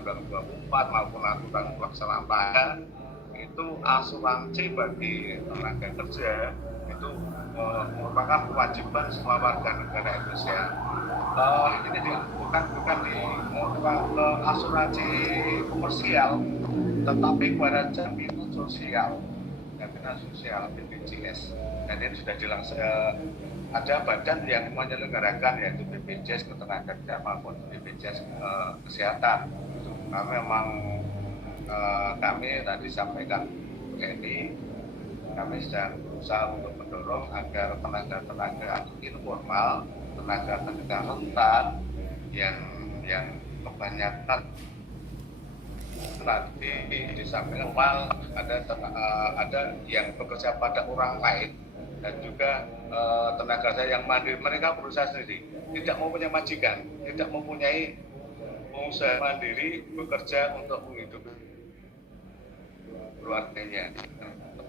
Undang-Undang 24 maupun aturan pelaksanaan PAHK itu asuransi bagi tenaga kerja itu merupakan kewajiban semua warga negara Indonesia. Ini bukan di asuransi komersial, tetapi pada jaminan sosial BPJS. Dan ini sudah ada badan yang menyelenggarakan, yaitu BPJS Ketenagakerjaan maupun BPJS Kesehatan. Karena memang kami tadi sampaikan ini, kami sedang berusaha untuk mendorong agar tenaga informal, tenaga rentan yang kebanyakan tadi disampaikan ada yang bekerja pada orang lain dan juga tenaga kerja yang mandiri. Mereka berusaha sendiri, tidak mempunyai majikan, tidak mempunyai usaha mandiri, bekerja untuk menghidupi keluarganya.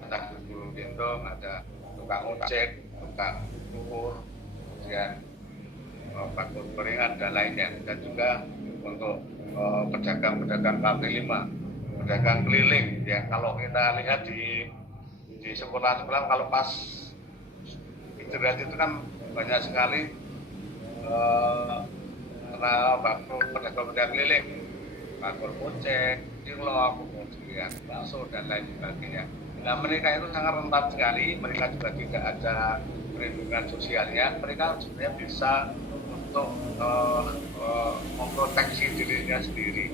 Entah guru gendong, ada tukang ojek, tukang cukur, kemudian pakur gorengan dan lainnya, dan juga untuk pedagang kaki lima, pedagang keliling. Ya, kalau kita lihat di sekolah-sekolah, kalau pas istirahat itu kan banyak sekali pedagang keliling, pakur ojek, cilok, kemudian bakso dan lain sebagainya. Nah, mereka itu sangat rentan sekali. Mereka juga tidak ada perlindungan sosialnya. Mereka sebenarnya bisa untuk memproteksi dirinya sendiri,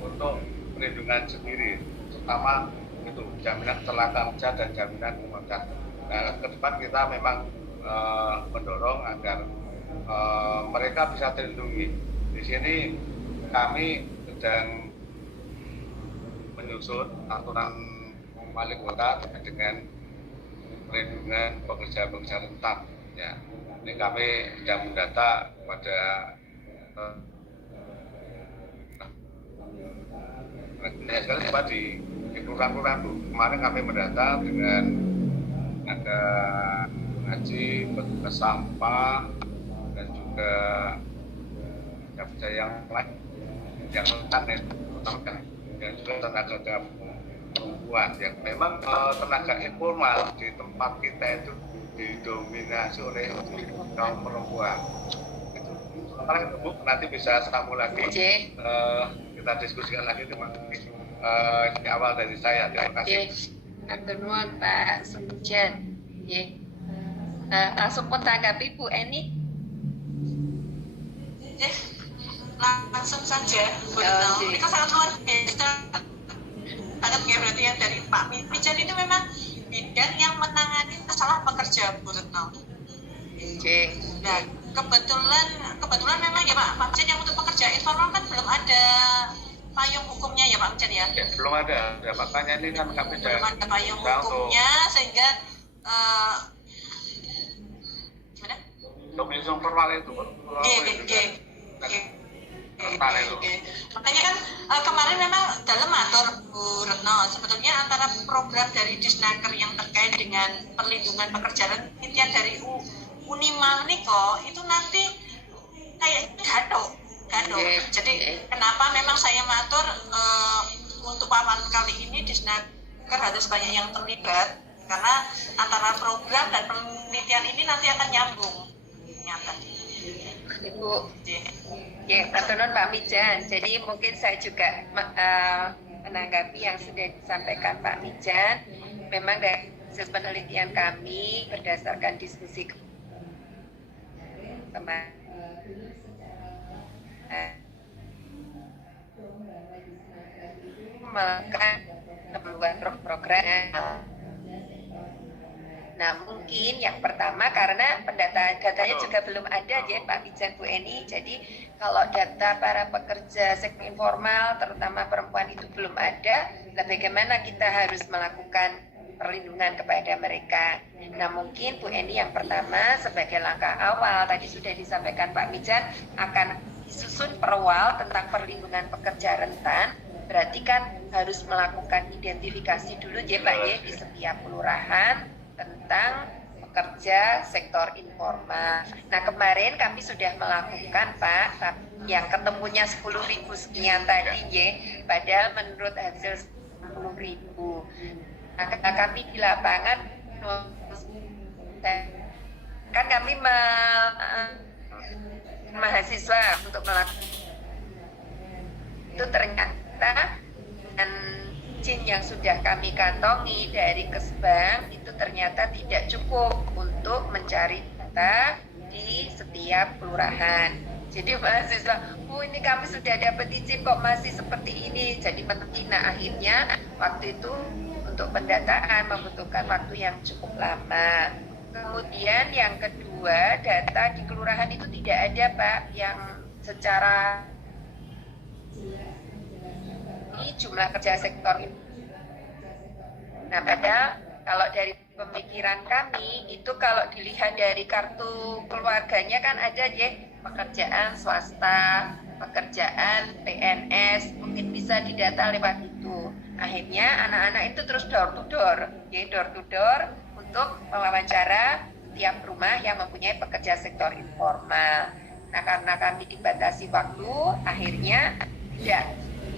untuk perlindungan sendiri, terutama itu jaminan kecelakaan kerja dan jaminan kematian. Nah, ke depan kita memang mendorong agar mereka bisa terlindungi. Di sini kami sedang menyusun aturan wali kota dengan perlindungan pekerja-pekerja rentan. Ya, ini kami sedang mendata kepada sekali Pak di kelurahan-kelurahan. Kemarin kami mendata dengan ada ngaji, petugas sampah, dan juga kerja yang lain yang rentan, dan juga tenaga perempuan yang memang tenaga informal di tempat kita itu didominasi oleh kaum perempuan. Sekarang itu Bu, nanti bisa sambung lagi, kita diskusikan lagi. Terima kasih. Ini awal dari saya. Terima kasih. Nuwun Pak Sumijan. Langsung pun tanggapi Bu Eni. Langsung saja, itu sangat luar biasa. Berarti yang dari Pak Mijan itu memang bidang yang menangani masalah pekerja, Bu Retno. Nah, kebetulan memang ya Pak Mijan, yang untuk pekerja informal kan belum ada payung hukumnya ya Pak Mijan ya? Ya, belum ada. Makanya ini kan kami belum ada payung hukumnya sehingga gimana? Dominasi formal itu. Makanya kan kemarin memang dalam atur Bu Retno, sebetulnya antara program dari Disnaker yang terkait dengan perlindungan pekerja penelitian dari Unima Niko itu nanti kayak gaduh. Jadi kenapa memang saya matur untuk papan kali ini Disnaker harus banyak yang terlibat, karena antara program dan penelitian ini nanti akan nyambung. Nyata. Ibu. Ya, Pak Mijan. Jadi mungkin saya juga menanggapi yang sudah disampaikan Pak Mijan. Memang dari hasil penelitian kami berdasarkan diskusi teman melakukan membuat program. Nah, mungkin yang pertama karena datanya juga belum ada ya Pak Mijan, Bu Eni. Jadi kalau data para pekerja sektor informal terutama perempuan itu belum ada, nah bagaimana kita harus melakukan perlindungan kepada mereka. Nah, mungkin Bu Eni yang pertama sebagai langkah awal tadi sudah disampaikan Pak Mijan akan disusun perwal tentang perlindungan pekerja rentan. Berarti kan harus melakukan identifikasi dulu ya Pak ya di setiap kelurahan tentang pekerja sektor informal. Nah kemarin kami sudah melakukan Pak, yang ketemunya 10.000 sekian tadi ya, padahal menurut hasil 10.000. Nah kami di lapangan kan kami mahasiswa untuk melakukan itu, ternyata dan izin yang sudah kami kantongi dari Kesbang itu ternyata tidak cukup untuk mencari data di setiap kelurahan. Jadi mahasiswa, ini kami sudah dapat izin kok masih seperti ini. Jadi nah akhirnya waktu itu untuk pendataan membutuhkan waktu yang cukup lama. Kemudian yang kedua, data di kelurahan itu tidak ada Pak yang secara ini jumlah kerja sektor ini. Nah, padahal kalau dari pemikiran kami itu kalau dilihat dari kartu keluarganya kan ada ya pekerjaan swasta, pekerjaan PNS, mungkin bisa didata lewat itu. Akhirnya anak-anak itu terus door to door, ya door to door untuk mewawancara tiap rumah yang mempunyai pekerja sektor informal. Nah, karena kami dibatasi waktu, akhirnya tidak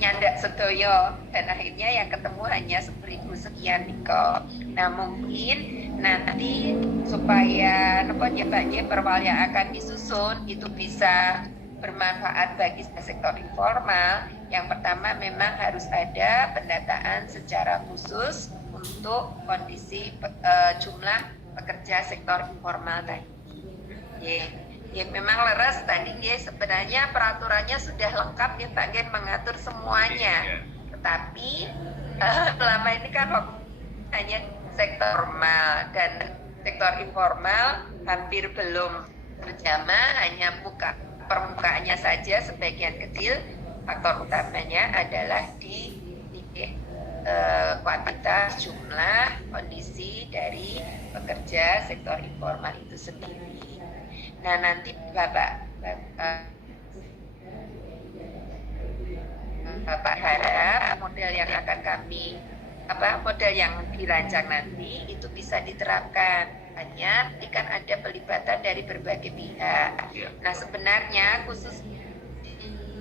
nyandak sedoyo, dan akhirnya yang ketemu hanya 10.000 sekian Niko. Nah mungkin nanti supaya banyak perwal yang akan disusun itu bisa bermanfaat bagi sektor informal. Yang pertama memang harus ada pendataan secara khusus untuk kondisi jumlah pekerja sektor informal tadi. Ya memang leres tadi ya, sebenarnya peraturannya sudah lengkap ya Pak Gen mengatur semuanya. Tetapi selama ini kan hanya sektor formal dan sektor informal hampir belum terjamah, hanya permukaannya saja sebagian kecil. Faktor utamanya adalah di kuantitas, jumlah, kondisi dari pekerja sektor informal itu sendiri. Nah nanti Bapak harap model yang akan model yang dirancang nanti itu bisa diterapkan. Hanya kan ada pelibatan dari berbagai pihak. Nah sebenarnya khusus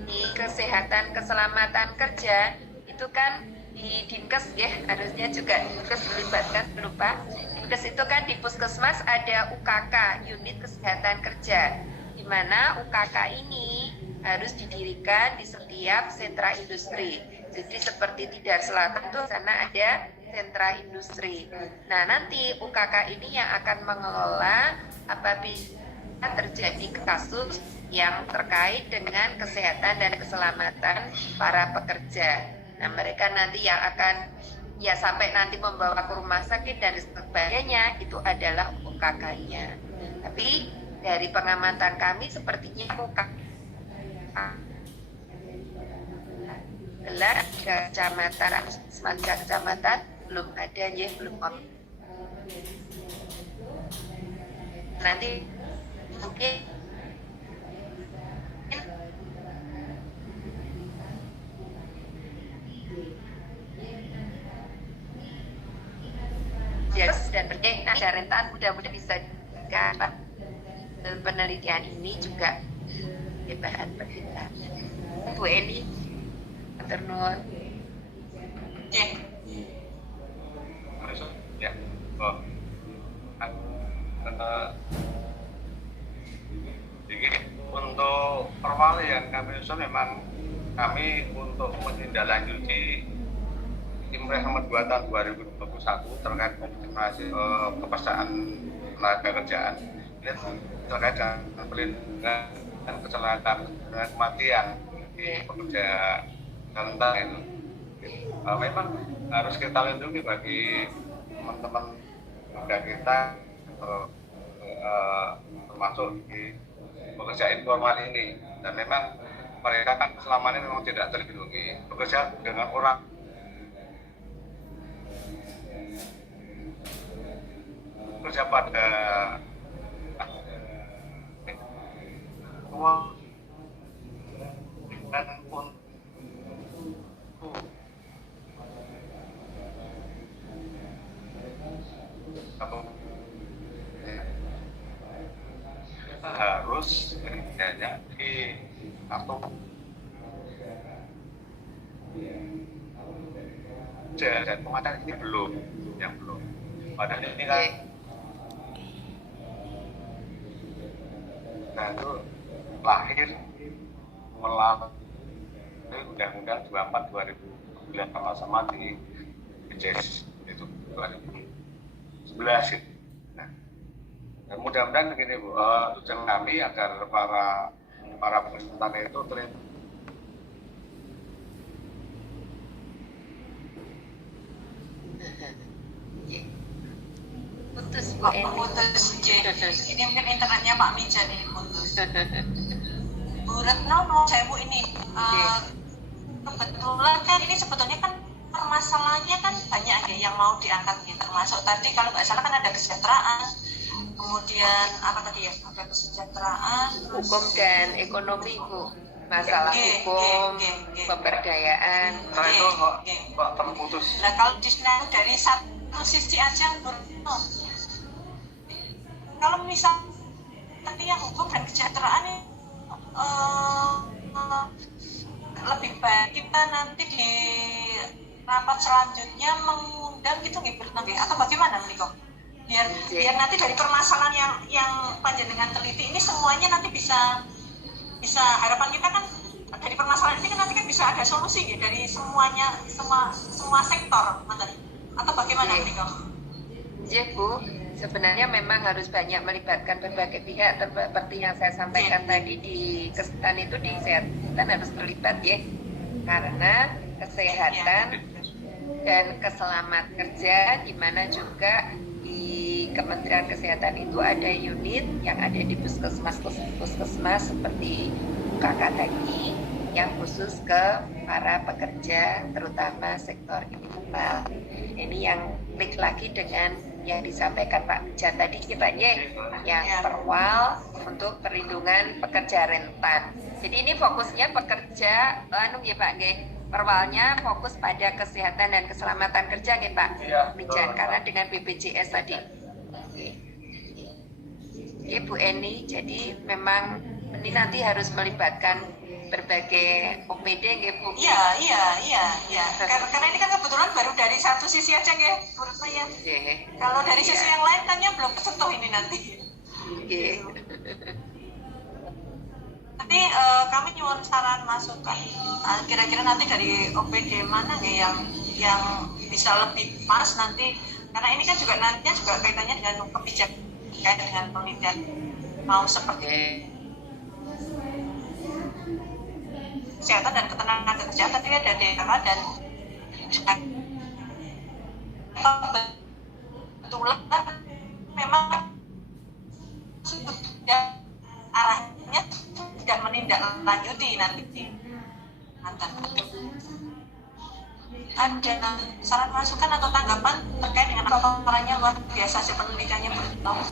di kesehatan keselamatan kerja itu kan di Dinkes ya, harusnya juga Dinkes melibatkan, lupa. Dinkes itu kan di Puskesmas ada UKK, unit kesehatan kerja, di mana UKK ini harus didirikan di setiap sentra industri. Jadi seperti di Dar Selatan tuh sana ada sentra industri. Nah nanti UKK ini yang akan mengelola apabila terjadi kasus yang terkait dengan kesehatan dan keselamatan para pekerja. Nah mereka nanti yang akan sampai nanti membawa ke rumah sakit dan sebagainya itu adalah UKK-nya. Tapi dari pengamatan kami sepertinya UKK gelar kecamatan semacam kecamatan belum ada ya, belum nanti mungkin dan ada rentan, mudah-mudahan bisa dapat penelitian ini juga bahan pertimbangan. Bu Eni, Ternuan. Ya. Jadi untuk perwali yang kami usul memang kami untuk menindaklanjuti Impress nomor 2 tahun 2021 terkait konfirmasi kepesertaan tenaga kerjaan ini terkait dengan perlindungan dan kecelakaan dan kematian di pekerja rentan itu. Memang harus kita lindungi bagi teman-teman muda kita termasuk di pekerja informal ini, dan memang mereka kan selama ini memang tidak terlindungi, bekerja dengan orang kerja pada uang dan untuk harus banyak di kartu dan pengadaan ini belum, yang belum. Padahal ini kan baru lahir melalui Undang-Undang 24 2009 kalau sama di BPJS itu 2011 gitu. Nah, dan mudah-mudahan begini Bu, tujuan kami agar para peserta itu putus Bu Eni. Putus. Ini mungkin internetnya Pak Mijan ini putus. Bu Retno, mau saya Bu ini kebetulan kan ini sebetulnya kan permasalahannya kan banyak ya yang mau diangkat gitu. Termasuk tadi kalau nggak salah kan ada kesejahteraan, kemudian apa tadi ya, ada kesejahteraan, Hukum dan ekonomi Bu, masalah hukum, pemberdayaan. Nah itu kok terputus. Nah kalau dari satu sisi aja Bu Retno, kalau misal tadi yang hukum dan kesejahteraan ini lebih baik kita nanti di rapat selanjutnya mengundang gitu atau bagaimana Niko? Biar nanti dari permasalahan yang panjenengan teliti ini semuanya nanti bisa harapan kita kan dari permasalahan ini kan nanti kan bisa ada solusi ya dari semuanya semua sektor atau bagaimana Niko? Ya Bu, sebenarnya memang harus banyak melibatkan berbagai pihak seperti yang saya sampaikan tadi di kesehatan itu di kesehatan harus terlibat ya, karena kesehatan dan keselamatan kerja di mana juga di Kementerian Kesehatan itu ada unit yang ada di puskesmas seperti UKK tadi yang khusus ke para pekerja terutama sektor informal. Ini yang klik lagi dengan yang disampaikan Pak Jan tadi kitanya yang perwal untuk perlindungan pekerja rentan. Jadi ini fokusnya pekerja ya Pak nggih. Perwalnya fokus pada kesehatan dan keselamatan kerja nggih Pak Mijan karena dengan BPJS tadi. Oke Bu Eni, jadi memang ini nanti harus melibatkan berbagai OPD nggih Bu. Iya. Karena ini kan kebetulan baru dari satu sisi aja nggih, menurut saya. Kalau dari sisi yang lain kan belum kesentuh ini nanti. Nanti kami nyuwun saran masukan. Kira-kira nanti dari OPD mana nggih yang bisa lebih pas nanti, karena ini kan juga nantinya juga kaitannya dengan kebijakan dengan penelitian mau seperti kesehatan dan ketenaga kerjaan tadi ada daerah dan kebetulan memang sudah arahnya sudah menindaklanjuti nanti ada saran masukan atau tanggapan terkait dengan apa caranya luar biasa penelitiannya bertahun.